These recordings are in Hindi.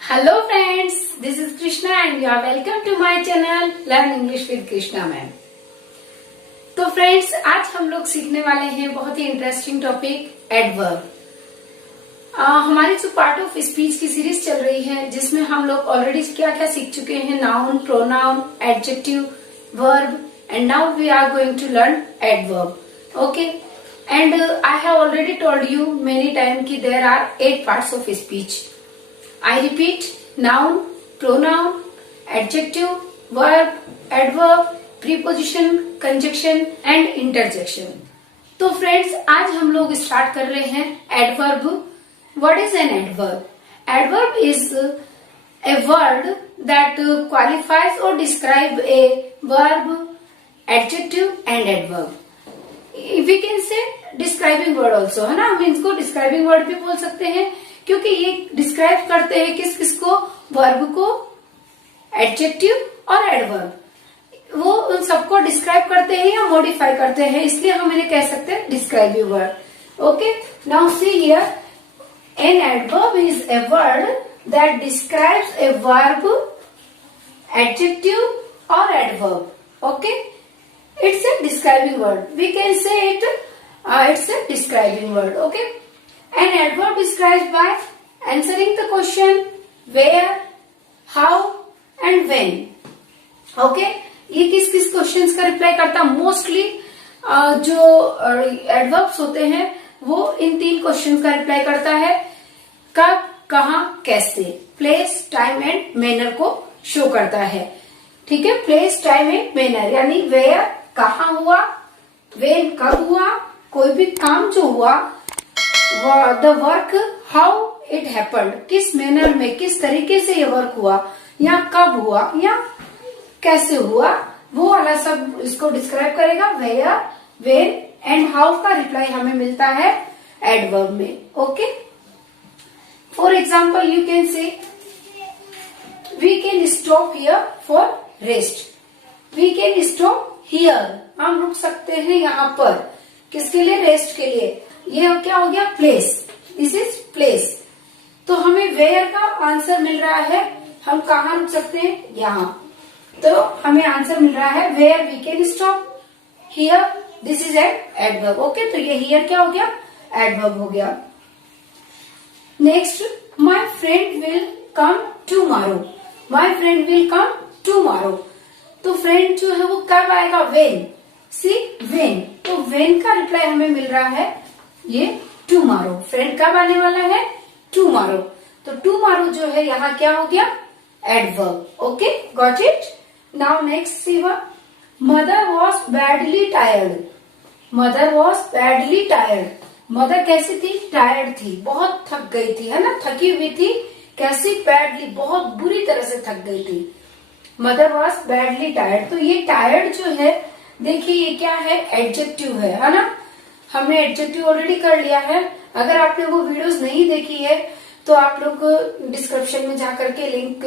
Hello friends, this is Krishna and you are welcome to my channel Learn English with Krishna ma'am. तो फ्रेंड्स, आज हम लोग सीखने वाले हैं बहुत ही इंटरेस्टिंग टॉपिक एडवर्ब। हमारी जो पार्ट ऑफ स्पीच की सीरीज चल रही है जिसमें हम लोग ऑलरेडी क्या क्या सीख चुके हैं, noun, pronoun, adjective, verb and now we are going to learn adverb. Okay, and I have already told you many time कि there are 8 parts of speech. I repeat: noun, pronoun, adjective, verb, adverb, preposition, conjunction and interjection। तो फ्रेंड्स, आज हम लोग स्टार्ट कर रहे हैं adverb. What is an adverb? Adverb is a word that qualifies or describe a verb, adjective and adverb. We can say describing word also, है ना। हम इसको describing word भी बोल सकते हैं क्योंकि ये डिस्क्राइब करते हैं किसको, वर्ब को, एडजेक्टिव और एडवर्ब। वो उन सबको डिस्क्राइब करते हैं या मॉडिफाई करते हैं, इसलिए हम इन्हें कह सकते हैं describing word. Okay, now see here, an adverb is a word that describes a verb, adjective और adverb. Okay, it's a describing word, we can say it's a describing word. Okay, an adverb describes by answering the question where, how and when। Okay, ये किस किस क्वेश्चंस का रिप्लाई करता है? मोस्टली जो एडवर्ब्स होते हैं वो इन 3 क्वेश्चंस का रिप्लाई करता है। कब, कहाँ, कैसे। प्लेस, टाइम एंड मैनर को शो करता है। ठीक है, प्लेस, टाइम एंड मैनर यानी वेयर कहाँ हुआ, वेन कब हुआ, कोई भी काम जो हुआ, the work how it happened किस मैनर में, किस तरीके से ये वर्क हुआ, या कब हुआ या कैसे हुआ, वो वाला सब इसको डिस्क्राइब करेगा। वेयर, वेन एंड हाउ का रिप्लाई हमें मिलता है एडवर्ब में। Okay, for example you can say we can stop here for rest. We can stop here, हम रुक सकते हैं यहाँ पर, किसके लिए? रेस्ट के लिए। ये क्या हो गया? Place, this is place. तो हमें वेयर का आंसर मिल रहा है, हम कहाँ रुक सकते हैं? यहाँ। तो हमें आंसर मिल रहा है where we can stop here, this is an adverb. Okay, तो ये हियर क्या हो गया? एडवर्ब हो गया। Next, my friend will come tomorrow. My friend will come tomorrow. तो फ्रेंड जो है वो कब आएगा? वेन। See, when. तो वेन का रिप्लाई हमें मिल रहा है ये टुमारो। फ्रेंड कब आने वाला है? टुमारो। तो टुमारो जो है यहाँ क्या हो गया? Adverb. Okay, got it. Now next see one, mother was badly tired. Mother was badly tired. Mother कैसी थी? टायर्ड थी, बहुत थक गई थी, है ना, थकी हुई थी। कैसी? बैडली, बहुत बुरी तरह से थक गई थी। Mother was badly tired. तो ये टायर्ड जो है, देखिए ये क्या है? एडजेक्टिव है ना। हमने एडजेक्टिव ऑलरेडी कर लिया है। अगर आपने वो वीडियोस नहीं देखी है तो आप लोग डिस्क्रिप्शन में जाकर के लिंक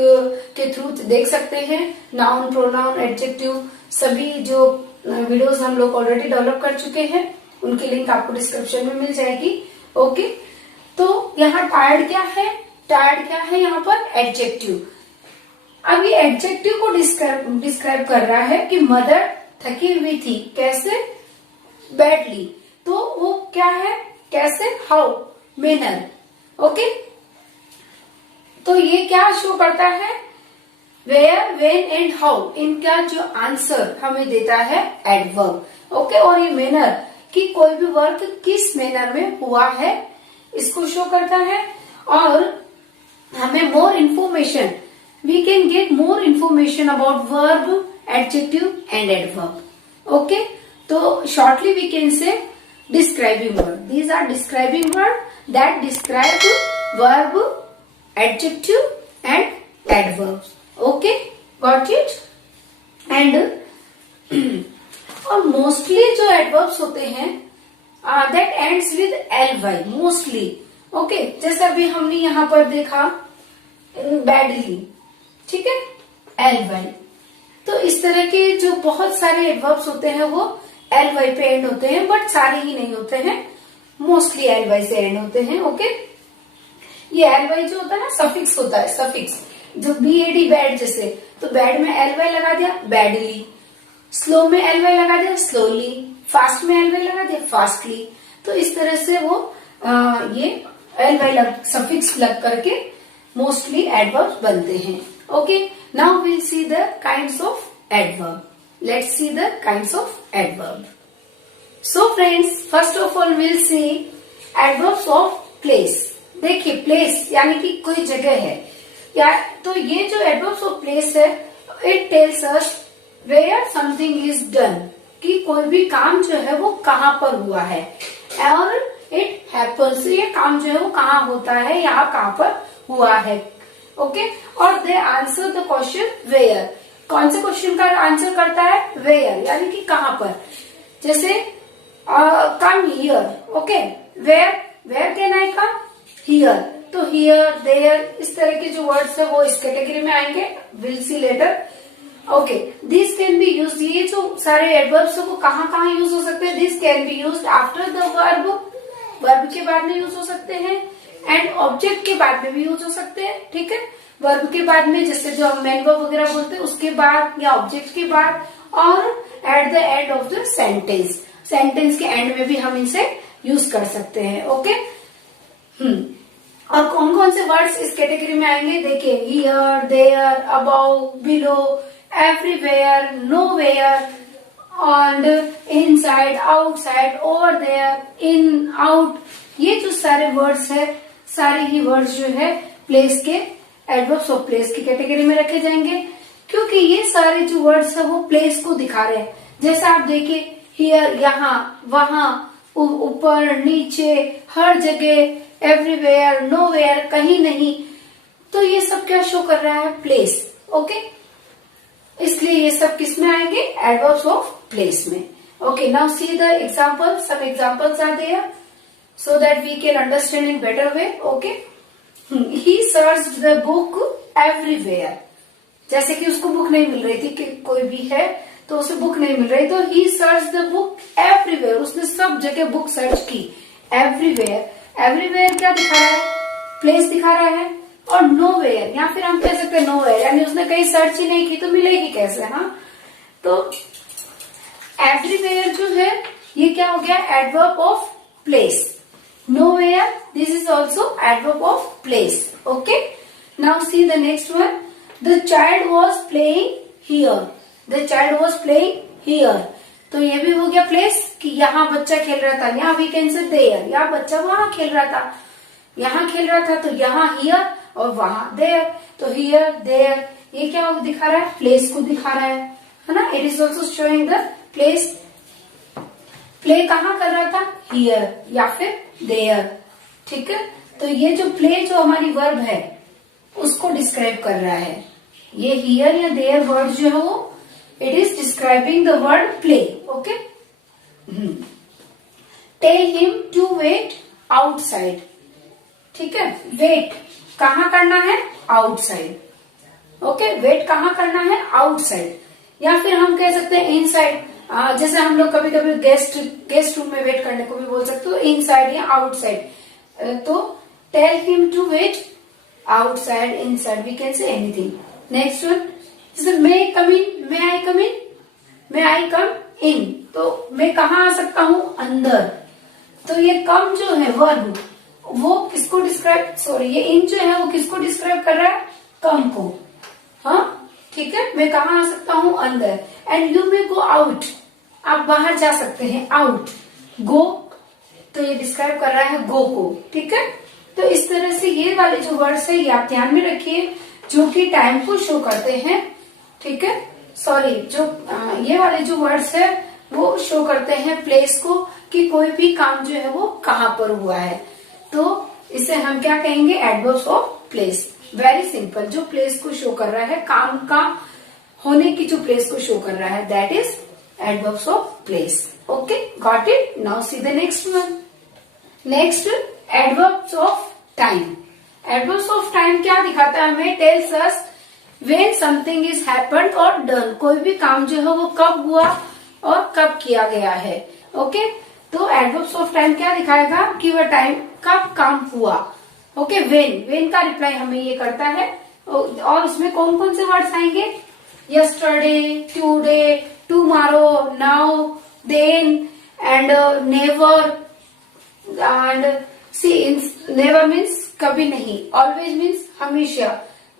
के थ्रू देख सकते हैं। नाउन, प्रोनाउन, एडजेक्टिव सभी जो वीडियोस हम लोग ऑलरेडी डेवलप कर चुके हैं, उनकी लिंक आपको डिस्क्रिप्शन में मिल जाएगी। ओके, तो यहाँ टायर्ड क्या है? टायर्ड क्या है यहाँ पर? एडजेक्टिव। अब ये एडजेक्टिव को डिस्क्राइब कर रहा है कि मदर थकी हुई थी, कैसे? बैडली। तो वो क्या है? कैसे? How, manner. ओके, तो ये क्या शो करता है? वेयर, वेन एंड हाउ, इनका जो आंसर हमें देता है एडवर्ब। ओके, और ये मैनर कि कोई भी वर्क किस मैनर में हुआ है इसको शो करता है। और हमें more information, we can get more information about verb, adjective and adverb. Okay, तो shortly we can say describing word. These are describing word that describe verb, adjective and adverbs. Okay, got it? And और mostly जो adverbs होते हैं that ends with ly mostly. Okay, जैसा अभी हमने यहाँ पर देखा badly, ठीक है, ly। तो इस तरह के जो बहुत सारे adverbs होते हैं वो एल वाई पे एंड होते हैं, बट सारे ही नहीं होते हैं, मोस्टली एल वाई से एंड होते हैं। ओके, ये एल वाई जो होता है ना सफिक्स होता है, सफिक्स जो BAD बैड जैसे, तो बैड में एल वाई लगा दिया बैडली, स्लो में एल वाई लगा दिया स्लोली, फास्ट में एल वाई लगा दिया फास्टली। तो इस तरह से वो ये एल वाई सफिक्स लग करके मोस्टली एडवर्ब बनते हैं। Okay, now will see the kinds of adverb. Let's see the kinds of adverb. So friends, first of all will see adverbs of place. देखिए प्लेस यानी कि कोई जगह है, या तो ये जो एडवर्ब्स ऑफ प्लेस है, it tells us where something is done, कि कोई भी काम जो है वो कहाँ पर हुआ है, और इट हैपन्स, ये काम जो है वो कहाँ होता है, यहाँ कहाँ पर हुआ है। ओके, और दे आंसर द क्वेश्चन वेयर। कौन से क्वेश्चन का आंसर करता है? वेयर, यानी कि कहाँ पर। जैसे come here, okay, where can I come? Here. तो हियर, देयर, इस तरह के जो वर्ड्स है वो इस कैटेगरी में आएंगे, will see later. Okay, this can be use, ये जो सारे एडवर्ब्स है वो कहाँ कहाँ यूज हो सकते हैं? This can be use after the verb, verb के बाद में यूज हो सकते हैं, एंड ऑब्जेक्ट के बाद में भी यूज हो सकते हैं। ठीक है, वर्ब के बाद में, जैसे जो हम मेन वर्ब वगैरह बोलते हैं उसके बाद, या ऑब्जेक्ट के बाद, और at the end of the sentence, sentence के एंड में भी हम इसे यूज कर सकते हैं। ओके, और कौन कौन से वर्ड्स इस कैटेगरी में आएंगे? देखिए, here, there, above, below, everywhere, nowhere, and inside, outside, over there, in, out. ये जो सारे वर्ड्स है, सारे ही वर्ड्स जो है प्लेस के, एडवर्ब्स ऑफ प्लेस की कैटेगरी में रखे जाएंगे, क्योंकि ये सारे जो वर्ड्स है वो प्लेस को दिखा रहे हैं। जैसे आप देखिए, हियर यहाँ, वहां, ऊपर, नीचे, हर जगह, एवरीवेयर, नोवेयर, कहीं नहीं। तो ये सब क्या शो कर रहा है? प्लेस। ओके, इसलिए ये सब किस में आएंगे? एडवर्ब्स ऑफ प्लेस में। Okay, now see the example, some examples are there so that we can understand in better way. Okay, he searched the book everywhere. जैसे कि उसको बुक नहीं मिल रही थी, कि कोई भी है तो उसे बुक नहीं मिल रही, तो he searched the book everywhere, उसने सब जगह बुक सर्च की। everywhere, everywhere क्या दिखा रहा है? प्लेस दिखा रहा है। और nowhere, या फिर हम कह सकते हैं nowhere, यानी उसने कहीं सर्च ही नहीं की तो मिलेगी कैसे? हाँ, तो everywhere जो है ये क्या हो गया? Adverb of place. Nowhere, this is also adverb of place. Okay, now see the next one. The child was playing here. The child was playing here. तो ये भी हो गया प्लेस, कि यहाँ बच्चा खेल रहा था, यहाँ we can say there, यहाँ बच्चा वहां खेल रहा था, यहाँ खेल रहा था, तो यहाँ here और वहां there। तो here, there, ये क्या दिखा रहा है? प्लेस को दिखा रहा है ना? It is also showing the place. Play कहाँ कर रहा था? हियर या फिर देयर। ठीक है, तो ये जो प्ले जो हमारी वर्ब है उसको डिस्क्राइब कर रहा है। ये हियर या देयर वर्ड जो है वो it is describing the word play. Okay, tell him to wait outside. ठीक है, वेट कहाँ करना है? आउटसाइड। ओके, वेट कहाँ करना है? आउटसाइड, या फिर हम कह सकते हैं इनसाइड। जैसे हम लोग कभी कभी गेस्ट रूम में वेट करने को भी बोल सकते हो, इनसाइड या आउटसाइड। तो tell him to wait outside, inside, we can say anything. Next one, जैसे मे कम इन, मे आई कम इन, मे आई कम इन। तो मैं कहाँ आ सकता हूँ? अंदर। तो ये कम जो है वर्ब वो किसको डिस्क्राइब, सॉरी ये इन जो है वो किसको डिस्क्राइब कर रहा है? कम को। हाँ, ठीक है, मैं कहाँ आ सकता हूँ? अंदर। And you may go out, आप बाहर जा सकते हैं। आउट, गो, तो ये डिस्क्राइब कर रहा है गो को। ठीक है, तो इस तरह से ये वाले जो वर्ड्स है ये आप ध्यान में रखिए, जो कि टाइम को शो करते हैं। ठीक है, सॉरी, जो ये वाले जो वर्ड्स है वो शो करते हैं प्लेस को, कि कोई भी काम जो है वो कहाँ पर हुआ है। तो इसे हम क्या कहेंगे? Adverbs of place. Very simple, जो प्लेस को शो कर रहा है, काम का होने की जो प्लेस को शो कर रहा है, that is adverbs of place. Okay, got it? Now see the next one. Next, adverbs of time. Adverbs of time क्या दिखाता है हमें? Tells us when something is happened और डन। कोई भी काम जो है वो कब हुआ और कब किया गया है। ओके, तो एडवर्ब्स ऑफ टाइम क्या दिखाएगा? कि वह टाइम कब काम हुआ। ओके, वेन का रिप्लाई हमें ये करता है। और उसमें कौन कौन से वर्ड्स आएंगे? Yesterday, today, tomorrow, now, then and never. And see, never means कभी नहीं, ऑलवेज मीन्स हमेशा।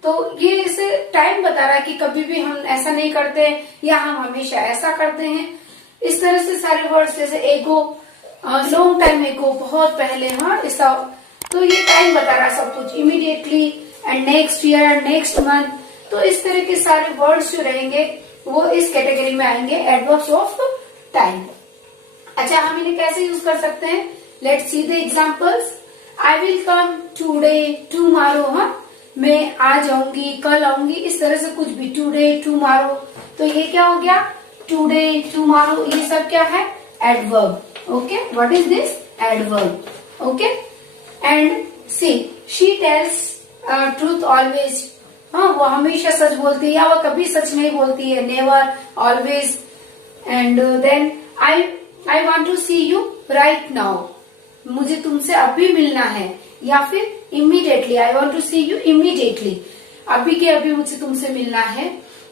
तो ये इसे टाइम बता रहा है कि कभी भी हम ऐसा नहीं करते या हम हमेशा ऐसा करते हैं। इस तरह से सारे वर्ड्स, जैसे एगो, लॉन्ग टाइम एगो, बहुत पहले, हाँ ऐसा। तो ये टाइम बता रहा है सब कुछ। Immediately and next year, next month. तो इस तरह के सारे वर्ड्स जो रहेंगे वो इस कैटेगरी में आएंगे, एडवर्ब्स ऑफ टाइम। अच्छा, हम इन्हें कैसे यूज कर सकते हैं? Let's see the examples. I will come today, tomorrow, हाँ मैं आज आऊंगी, कल आऊंगी, इस तरह से कुछ भी, टुडे, टुमारो। तो ये क्या हो गया? टुडे, टुमारो, ये सब क्या है? Adverb. Okay, what is this? Adverb. Okay, and see, she tells truth always, हाँ वो हमेशा सच बोलती है या वो कभी सच नहीं बोलती है, never, always. And then I want to see you right now, मुझे तुमसे अभी मिलना है, या फिर immediately, I want to see you immediately, अभी के अभी मुझे तुमसे मिलना है।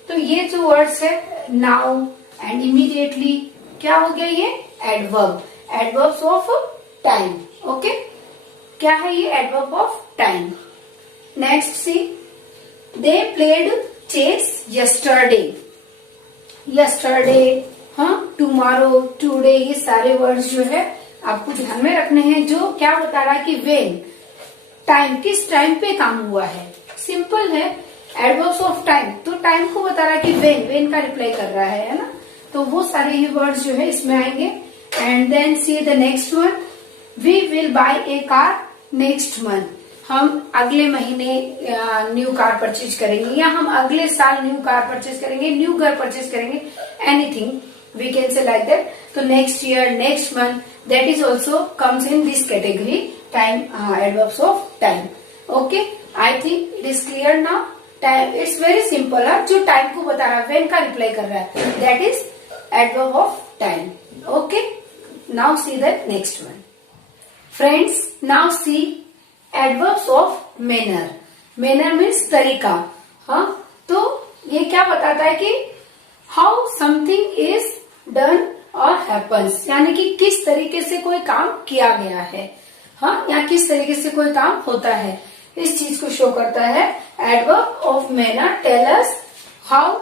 तो ये जो वर्ड्स है नाउ एंड इमीडिएटली, क्या हो गया? ये adverb, adverbs of time. Okay, क्या है ये? Adverb of time. Next see, they played chess yesterday, yesterday, हाँ टुमारो, टुडे, ये सारे वर्ड्स जो है आपको ध्यान में रखने हैं, जो क्या बता रहा है कि वेन, टाइम, किस टाइम पे काम हुआ है। सिंपल है, एडवर्ब्स ऑफ टाइम, तो टाइम को बता रहा है कि वेन, वेन का रिप्लाई कर रहा है ना। तो वो सारे ही वर्ड्स जो है इसमें आएंगे। And then see the next one, we will buy a car next month, हम अगले महीने न्यू कार परचेज करेंगे, या हम अगले साल न्यू कार परचेज करेंगे, न्यू घर परचेज करेंगे, anything we can say like that. तो next year, next month, that is also comes in this category, time, adverbs of time. Okay, I think it is clear now. Time, it's very simple, जो टाइम को बता रहा है, when का रिप्लाई कर रहा है, that is adverb of time. Okay, now see the next one. Friends, now see adverbs of manner. Manner means तरीका, हाँ। तो ये क्या बताता है कि how something is done और हैपन्स, यानी कि किस तरीके से कोई काम किया गया है, हाँ, या किस तरीके से कोई काम होता है, इस चीज को शो करता है। Adverb of manner tell us how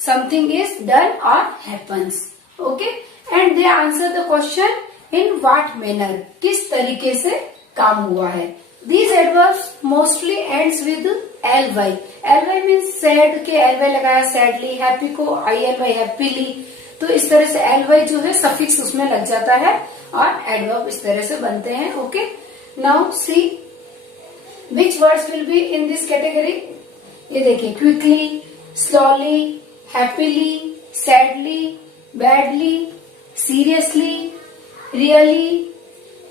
something is done और happens. Okay, and they answer the question in what manner, किस तरीके से काम हुआ है। These adverbs mostly ends with L Y. L Y means sad के एल वाई लगाया, सैडली, हैप्पी को आई एल वाई, हैप्पीली। तो इस तरह से एल वाई जो है सफिक्स उसमें लग जाता है और एडवर्ब इस तरह से बनते हैं। Okay, now see which words will be in this category. ये देखिए, quickly, slowly, happily, sadly, badly, seriously, really.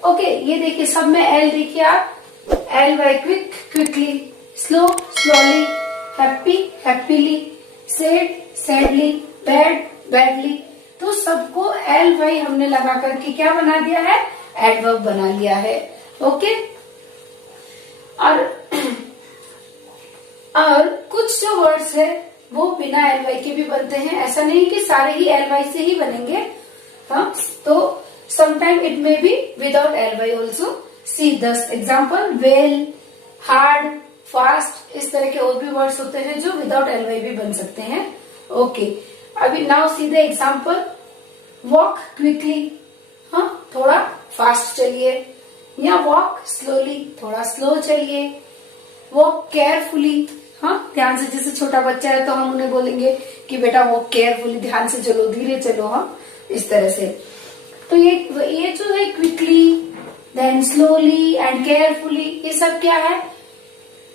Okay, ये देखिए सब में एल, देखिए आप, L Y quick, quickly, slow, slowly, happy, happily, sad, sadly, bad, badly. तो सबको एल वाई हमने लगा करके क्या बना दिया है? एडवर्ब बना लिया है। ओके, और कुछ जो वर्ड्स है वो बिना एल वाई के भी बनते हैं, ऐसा नहीं कि सारे ही एल वाई से ही बनेंगे, हाँ। तो sometime it may be without L Y also. See this example, well, hard, fast, इस तरह के और भी वर्ड्स होते हैं जो विदाउट एल वाई भी बन सकते हैं। ओके, अभी now see the example, walk quickly, हाँ थोड़ा फास्ट चलिए, या वॉक स्लोली, थोड़ा स्लो चलिए, वॉक केयरफुली, हाँ ध्यान से, जैसे छोटा बच्चा है तो हम उन्हें बोलेंगे कि बेटा वॉक केयरफुली, ध्यान से चलो, धीरे चलो, हाँ इस तरह से। तो ये जो है quickly, then slowly and carefully, ये सब क्या है?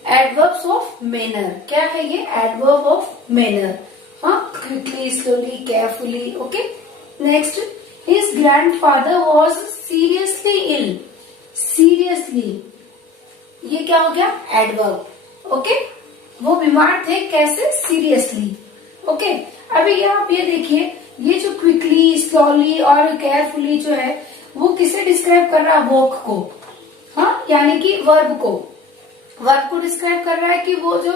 Adverbs of manner. क्या है ये? एडवर्ब ऑफ मैनर, हाँ, quickly, slowly, carefully. Okay, next, his grandfather was seriously ill, seriously, ये क्या हो गया? एडवर्ब। ओके, वो बीमार थे, कैसे? सीरियसली। ओके, अभी आप ये देखिए, ये जो क्विकली, स्लोली और केयरफुली जो है वो किसे डिस्क्राइब कर रहा है? वॉक को, हाँ, यानी कि वर्ब को। वर्ब को डिस्क्राइब कर रहा है कि वो जो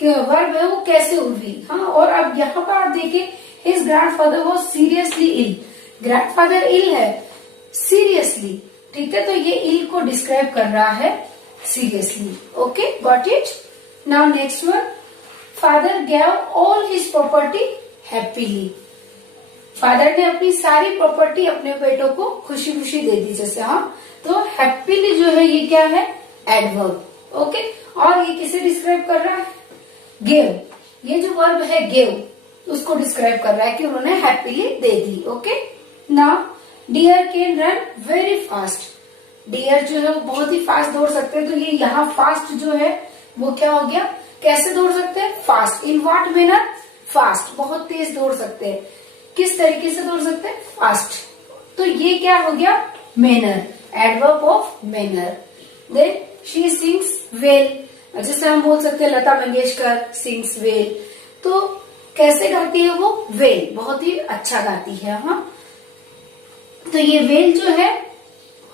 वर्ब है वो कैसे हुई। हाँ, और अब यहाँ पर आप देखिए, his grandfather was seriously ill. Grandfather ill है सीरियसली, ठीक है, तो ये इल को डिस्क्राइब कर रहा है seriously. Okay, got it. Now next one, father gave all his property happily. Father ने अपनी सारी प्रॉपर्टी अपने बेटों को खुशी खुशी दे दी। जैसे हाँ, तो हैप्पीली जो है ये क्या है, एडवर्ब। ओके, और ये किसे डिस्क्राइब कर रहा है, गेव। ये जो वर्ब है गेव, उसको डिस्क्राइब कर रहा है कि उन्होंने हैप्पीली दे दी। Okay, now deer can run very fast. Deer जो है वो बहुत ही फास्ट दौड़ सकते हैं, तो ये यहाँ फास्ट जो है वो क्या हो गया, कैसे दौड़ सकते हैं, fast. In what manner, fast, बहुत तेज दौड़ सकते हैं। किस तरीके से दौड़ सकते हैं, फास्ट। तो ये क्या हो गया, manner, adverb of manner. Then she sings well, जैसे हम बोल सकते हैं लता मंगेशकर सिंग्स वेल, तो कैसे गाती है वो, वेल, बहुत ही अच्छा गाती है। हाँ, तो ये वेल जो है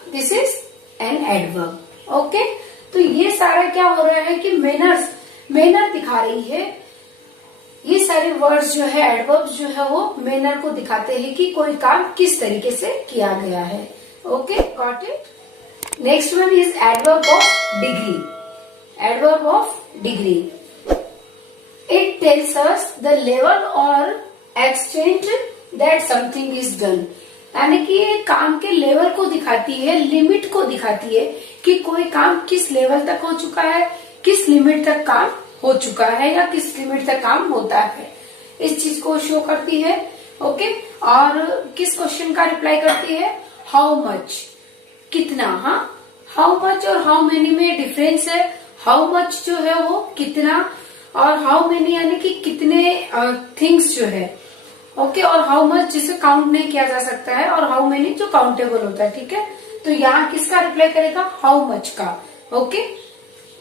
this is an adverb. Okay, तो ये सारा क्या हो रहा है कि मैनर्स, मैनर दिखा रही है। ये सारे वर्ड्स जो है, एडवर्ब्स जो है वो मैनर को दिखाते हैं कि कोई काम किस तरीके से किया गया है। Okay, got it. Next one is adverb of degree. Adverb of degree, it tells us the level और extent that something is done. यानी कि ये काम के लेवल को दिखाती है, लिमिट को दिखाती है कि कोई काम किस लेवल तक हो चुका है, किस लिमिट तक काम हो चुका है, या किस लिमिट तक काम होता है, इस चीज को शो करती है। ओके, और किस क्वेश्चन का रिप्लाई करती है, हाउ मच, कितना। हाँ, हाउ मच और हाउ मेनी में डिफरेंस है। हाउ मच जो है वो कितना, और हाउ मेनी यानी कि कितने थिंग्स जो है। ओके, और हाउ मच जिसे काउंट नहीं किया जा सकता है, और हाउ मेनी जो काउंटेबल होता है। ठीक है, तो यहाँ किसका रिप्लाई करेगा, हाउ मच का। ओके,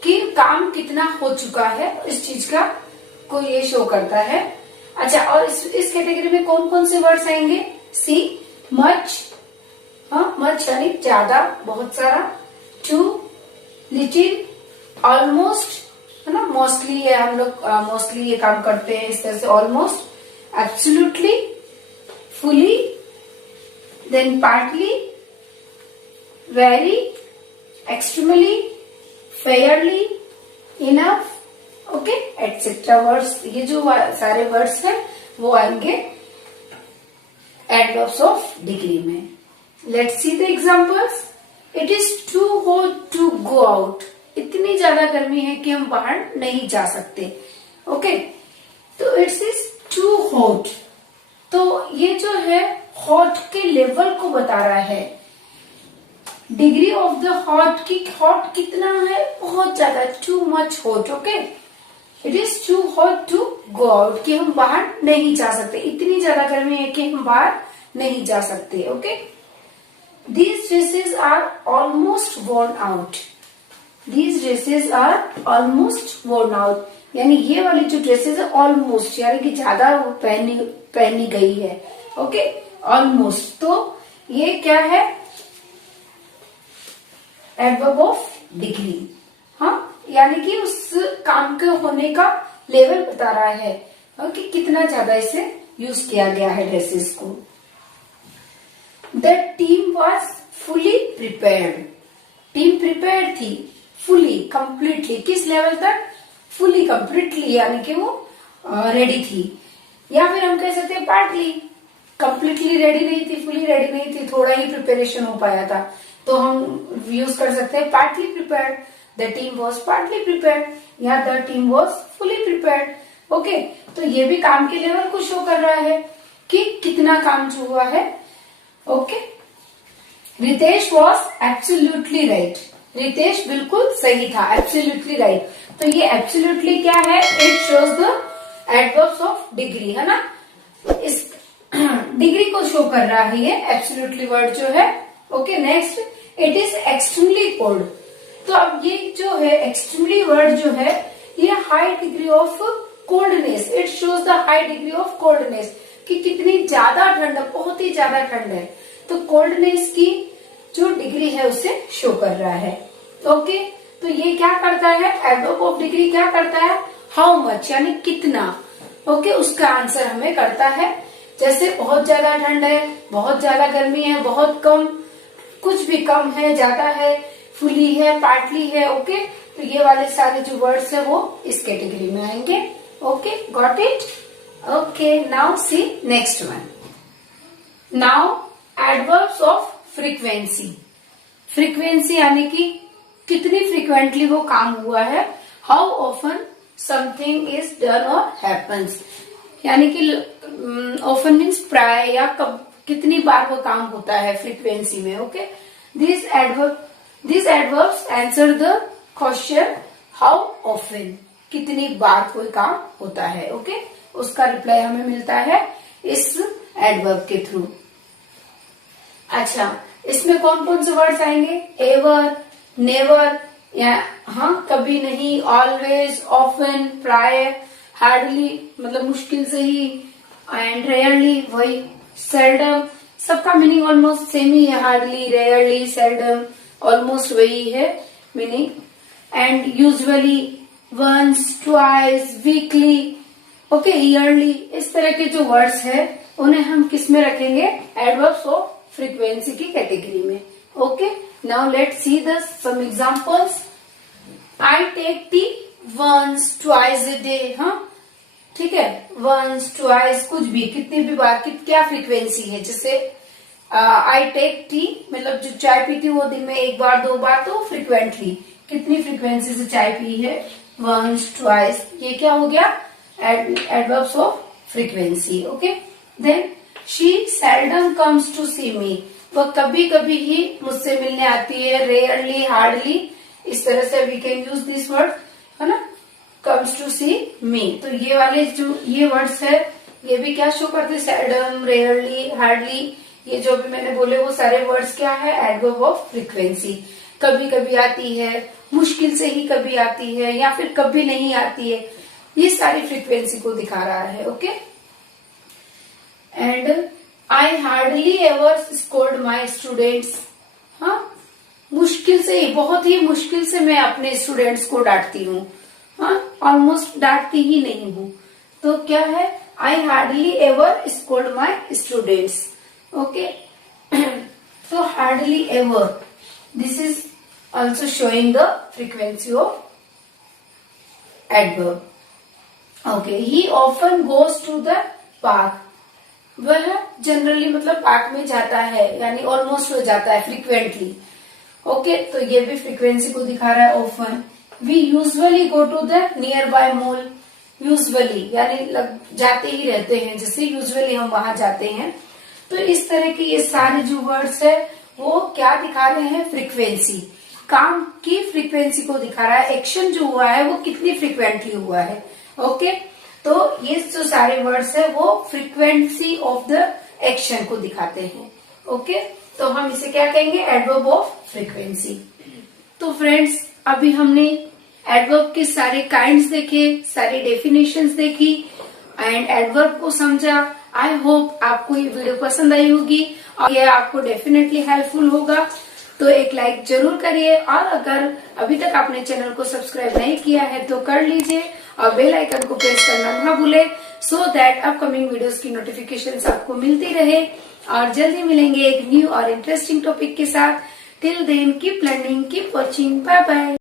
कि काम कितना हो चुका है, इस चीज का को ये शो करता है। अच्छा, और इस कैटेगरी में कौन कौन से वर्ड्स आएंगे, सी, मच, हाँ, मच यानी ज्यादा, बहुत सारा, टू, लिटिल, ऑलमोस्ट, है ना, मोस्टली है, हम लोग मोस्टली ये काम करते हैं इस तरह से, almost, absolutely, fully, then partly, very, extremely, fairly, enough, okay, etcetera words. ये जो सारे वर्ड्स हैं वो आएंगे एडवर्ब्स ऑफ डिग्री में। Let's see the examples. It is too hot to go out. इतनी ज्यादा गर्मी है कि हम बाहर नहीं जा सकते। ओके, तो इट्स इज टू हॉट, तो ये जो है हॉट के लेवल को बता रहा है। डिग्री ऑफ द हॉट की, हॉट कितना है, बहुत ज्यादा, too much hot. Okay, it is too hot to go out, कि हम बाहर नहीं जा सकते, इतनी ज्यादा गर्मी है कि हम बाहर नहीं जा सकते। Okay, these dresses are almost worn out. These dresses are almost worn out, यानी ये वाली जो ड्रेसेस है ऑलमोस्ट, यानी कि ज्यादा पहनी गई है। ओके, ऑलमोस्ट, तो ये क्या है, एडवर्ब ऑफ डिग्री। हाँ, यानी कि उस काम के होने का लेवल बता रहा है कि कितना ज्यादा इसे यूज किया गया है ड्रेसेस को। The team was fully prepared. Team prepared थी, फुली, कंप्लीटली, किस लेवल तक, फुली, कंप्लीटली, यानी कि वो रेडी थी। या फिर हम कह सकते हैं पार्टली, कंप्लीटली रेडी नहीं थी, फुली रेडी नहीं थी, थोड़ा ही प्रिपरेशन हो पाया था, तो हम यूज कर सकते हैं partly prepared. The team was partly prepared, या the team was fully prepared. Okay, तो ये भी काम के लेवल को शो कर रहा है कि कितना काम जो हुआ है। Okay, Ritesh was absolutely right. Ritesh बिल्कुल सही था, एब्सोल्युटली राइट। तो ये एब्सोल्युटली क्या है, it shows the adverbs of degree, है ना, इस डिग्री को शो कर रहा है ये एब्सोल्युटली वर्ड जो है। Okay, next, it is extremely cold. तो अब ये जो है एक्सट्रीमली वर्ड जो है, ये high degree of coldness, it shows the high degree of coldness, कि कितनी ज्यादा ठंड है, बहुत ही ज्यादा ठंड है। तो कोल्डनेस की जो डिग्री है उसे शो कर रहा है। ओके, तो ये क्या करता है, एडवर्ब ऑफ डिग्री क्या करता है, हाउ मच यानी कितना। ओके, उसका आंसर हमें करता है। जैसे बहुत ज्यादा ठंड है, बहुत ज्यादा गर्मी है, बहुत कम, कुछ भी कम है, ज्यादा है, फुली है, पार्टली है। ओके, तो ये वाले सारे जो वर्ड्स है वो इस कैटेगरी में आएंगे। Okay, got it. Okay, now C next one. Now adverbs of frequency. Frequency यानी कि कितनी फ्रीक्वेंटली वो काम हुआ है। How often something is done और हैपन्स, यानी कि ऑफन मीन्स प्राय या कब, कितनी बार वो काम होता है फ्रीक्वेंसी में। Okay, this adverbs answer the question how often, कितनी बार कोई काम होता है। ओके, उसका रिप्लाई हमें मिलता है इस एडवर्ब के थ्रू। अच्छा, इसमें कौन कौन से वर्ड्स आएंगे, एवर, नेवर या हाँ कभी नहीं, ऑलवेज, ऑफन, प्राय, हार्डली मतलब मुश्किल से ही, एंड रेयरली वही, सेल्डम, सबका मीनिंग ऑलमोस्ट सेम ही है, हार्डली, रेयरली, सेल्डम ऑलमोस्ट वही है meaning, and usually, once, twice, weekly, okay, yearly, इस तरह के जो वर्ड्स है उन्हें हम किस में रखेंगे, एडवर्ब्स ऑफ फ्रीक्वेंसी की कैटेगरी में। Okay, now let's see the some examples. I take tea once twice a day, हाँ ठीक है, वंस ट्वाइस कुछ भी, कितनी भी बार, क्या फ्रीक्वेंसी है। जैसे आई टेक टी मतलब जो चाय पीती हूँ वो दिन में एक बार दो बार, तो फ्रीक्वेंटली कितनी फ्रीक्वेंसी से चाय पी है, वंस ट्वाइस, ये क्या हो गया, adverbs of frequency. Okay, then she seldom comes to see me, वह कभी कभी ही मुझसे मिलने आती है, रेयरली, हार्डली, इस तरह से we can use this word, है ना, कम्स टू सी मी। तो ये वाले जो ये वर्ड्स है ये भी क्या शो करते हैं, सेल्डम, रेयरली, हार्डली, ये जो भी मैंने बोले वो सारे वर्ड्स क्या है, एडवर्ब ऑफ फ्रीक्वेंसी। कभी कभी आती है, मुश्किल से ही कभी आती है, या फिर कभी नहीं आती है, ये सारी फ्रीक्वेंसी को दिखा रहा है। Okay, and I hardly ever scold my students, हाँ मुश्किल से ही, बहुत ही मुश्किल से मैं अपने स्टूडेंट्स को डांटती हूँ, हाँ ऑलमोस्ट डांटती ही नहीं हूँ। तो क्या है, I hardly ever scold my students. Okay, so hardly ever, this is also showing the frequency of adverb. Okay, he often goes to the park, वह जनरली मतलब पार्क में जाता है, यानी ऑलमोस्ट हो जाता है, फ्रीक्वेंटली। ओके, तो ये भी फ्रीक्वेंसी को दिखा रहा है, often. We usually go to the nearby mall, usually यानी जाते ही रहते हैं, जैसे यूजुअली हम वहां जाते हैं। तो इस तरह के ये सारे जो वर्ड्स है वो क्या दिखा रहे हैं, फ्रीक्वेंसी, काम की फ्रीक्वेंसी को दिखा रहा है, एक्शन जो हुआ है वो कितनी फ्रीक्वेंटली हुआ है। ओके, तो ये जो सारे वर्ड्स है वो फ्रीक्वेंसी ऑफ द एक्शन को दिखाते हैं। ओके, तो हम इसे क्या कहेंगे, एडवर्ब ऑफ फ्रीक्वेंसी। तो फ्रेंड्स, अभी हमने एडवर्ब के सारे काइंड्स देखे, सारी डेफिनेशंस देखी एंड एडवर्ब को समझा। आई होप आपको ये वीडियो पसंद आई होगी और ये आपको डेफिनेटली हेल्पफुल होगा। तो एक लाइक जरूर करिए, और अगर अभी तक आपने चैनल को सब्सक्राइब नहीं किया है तो कर लीजिए, और बेल आइकन को प्रेस करना ना भूले, सो दैट अपकमिंग वीडियोस की नोटिफिकेशंस आपको मिलती रहे। और जल्दी मिलेंगे एक न्यू और इंटरेस्टिंग टॉपिक के साथ। Till then keep learning, keep watching, bye bye.